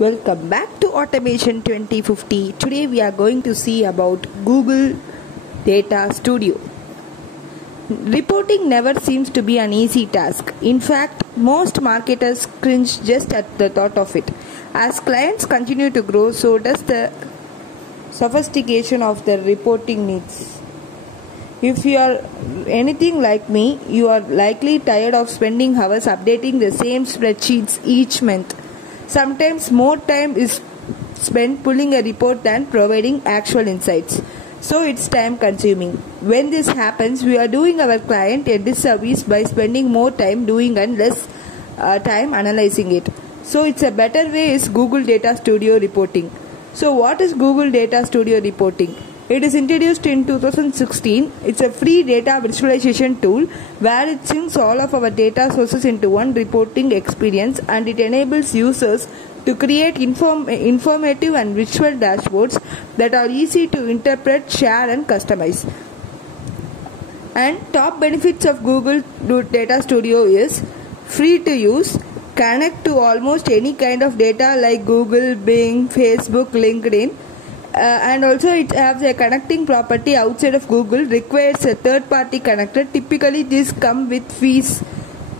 Welcome back to Automation 2050. Today we are going to see about Google Data Studio. Reporting never seems to be an easy task. In fact, most marketers cringe just at the thought of it. As clients continue to grow, so does the sophistication of their reporting needs. If you are anything like me, you are likely tired of spending hours updating the same spreadsheets each month. Sometimes more time is spent pulling a report than providing actual insights. So it's time consuming. When this happens, we are doing our client a disservice by spending more time doing and less time analyzing it. So it's a better way is Google Data Studio reporting. So what is Google Data Studio reporting? It is introduced in 2016. It's a free data visualization tool where it syncs all of our data sources into one reporting experience, and it enables users to create informative and visual dashboards that are easy to interpret, share and customize. And top benefits of Google Data Studio is free to use, connect to almost any kind of data like Google, Bing, Facebook, LinkedIn. And also it has a connecting property outside of Google, requires a third-party connector. Typically these come with fees,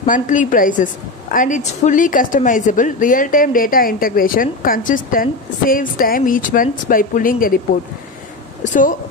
monthly prices, and it's fully customizable. Real-time data integration, consistent, saves time each month by pulling the report. So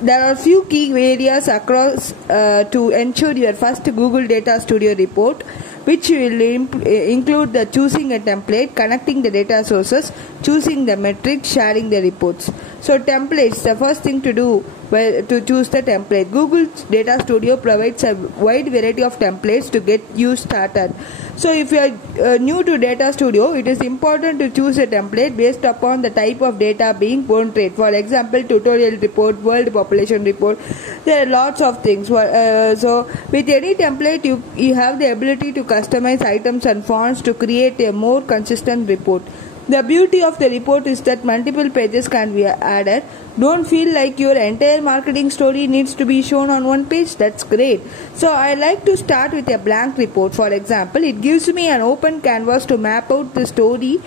there are few key areas across to ensure your first Google Data Studio report, which will include the choosing a template, connecting the data sources, choosing the metrics, sharing the reports. So templates, the first thing to do to choose the template. Google Data Studio provides a wide variety of templates to get you started. So if you are new to Data Studio, it is important to choose a template based upon the type of data being portrayed. For example, tutorial report, world population report. There are lots of things. So with any template, you have the ability to customize items and fonts to create a more consistent report. The beauty of the report is that multiple pages can be added. Don't feel like your entire marketing story needs to be shown on one page. That's great. So I like to start with a blank report. For example, it gives me an open canvas to map out the story,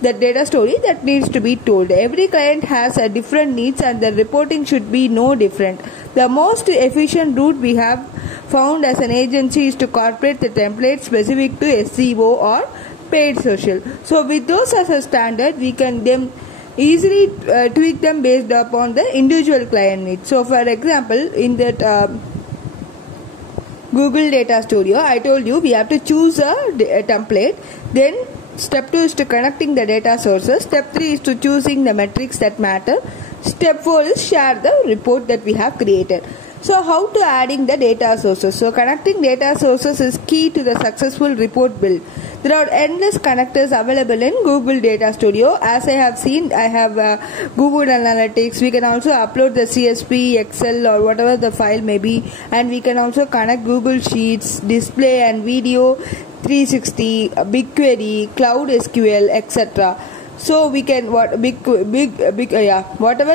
the data story that needs to be told. Every client has a different needs and the reporting should be no different. The most efficient route we have found as an agency is to incorporate the template specific to SEO or paid social. So with those as a standard, we can then easily tweak them based upon the individual client needs. So for example, in that Google Data Studio, I told you we have to choose a template. Then step 2 is to connecting the data sources. Step 3 is to choosing the metrics that matter. Step 4 is share the report that we have created. So how to adding the data sources? So connecting data sources is key to the successful report build. There are endless connectors available in Google Data Studio. As I have seen, I have Google Analytics. We can also upload the CSV, Excel or whatever the file may be, and we can also connect Google Sheets, display and video, 360, BigQuery, Cloud SQL, etc. So we can whatever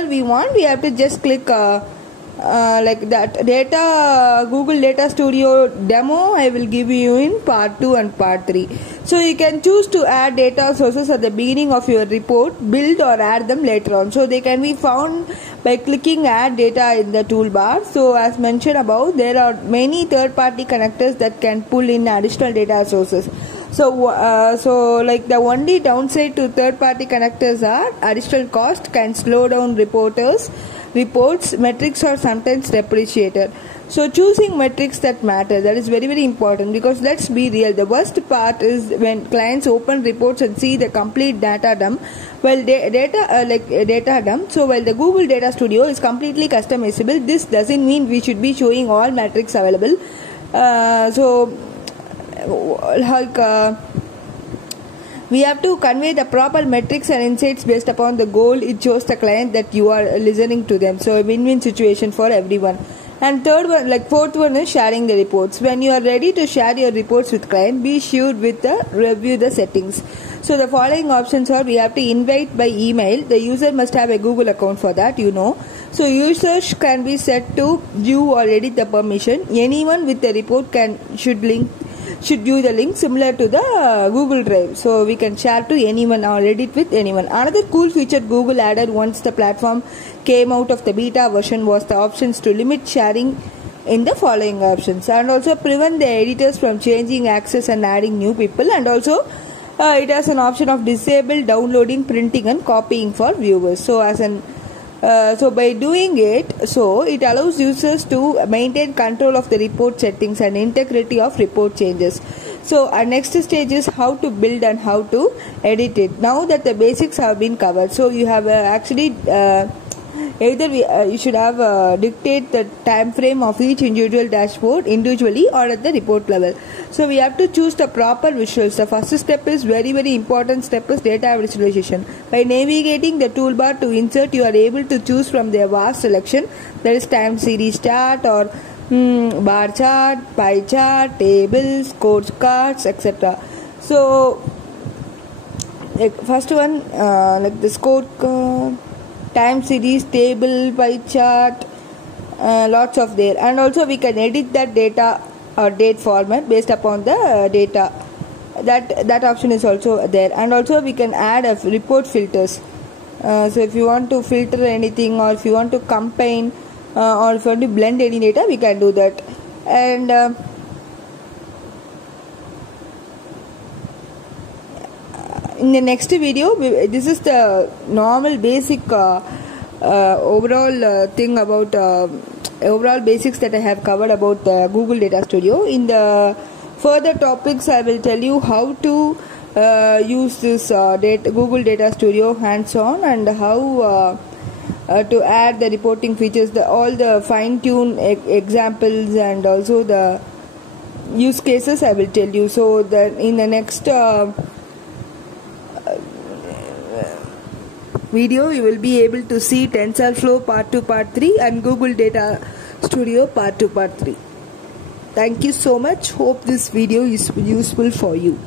we want, we have to just click like that. Google Data Studio demo I will give you in part 2 and part 3. So you can choose to add data sources at the beginning of your report, build or add them later on. So they can be found by clicking add data in the toolbar. So as mentioned above, there are many third-party connectors that can pull in additional data sources. So like the only downside to third-party connectors are additional cost, can slow down reports, metrics are sometimes depreciated. So choosing metrics that matter, that is very important, because let's be real, the worst part is when clients open reports and see the complete data dump. Well, data dump. So while the Google Data Studio is completely customizable, this doesn't mean we should be showing all metrics available. We have to convey the proper metrics and insights based upon the goal. It shows the client that you are listening to them. So a win-win situation for everyone. And fourth one is sharing the reports. When you are ready to share your reports with client, be sure with the review the settings. So the following options are: we have to invite by email. The user must have a Google account for that, So users can be set to view or edit the permission. Anyone with the report should link should give the link similar to the Google Drive, so we can share to anyone or edit with anyone. Another cool feature Google added once the platform came out of the beta version was the options to limit sharing in the following options, and also prevent the editors from changing access and adding new people, and also it has an option of disable downloading, printing and copying for viewers. So by doing it, so it allows users to maintain control of the report settings and integrity of report changes. So our next stage is how to build and how to edit it. Now that the basics have been covered, so you have actually you should have dictate the time frame of each individual dashboard individually or at the report level. So we have to choose the proper visuals. The first step is very important step is data visualization. By navigating the toolbar to insert, you are able to choose from their vast selection, that is time series chart or bar chart, pie chart, tables, scorecards, etc. So like first one, like the scorecard, time series, table, pie chart, lots of there, and also we can edit that data or date format based upon the data. That option is also there, and also we can add a report filters. So if you want to filter anything, or if you want to combine, or if you want to blend any data, we can do that. And in the next video, this is the normal basic overall thing about overall basics that I have covered about Google Data Studio. In the further topics, I will tell you how to use this Google Data Studio hands-on, and how to add the reporting features, all the fine-tune examples, and also the use cases I will tell you. So that in the next video you will be able to see TensorFlow part 2 part 3 and Google Data Studio part 2 part 3. Thank you so much. Hope this video is useful for you.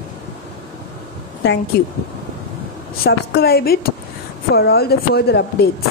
Thank you. Subscribe it for all the further updates.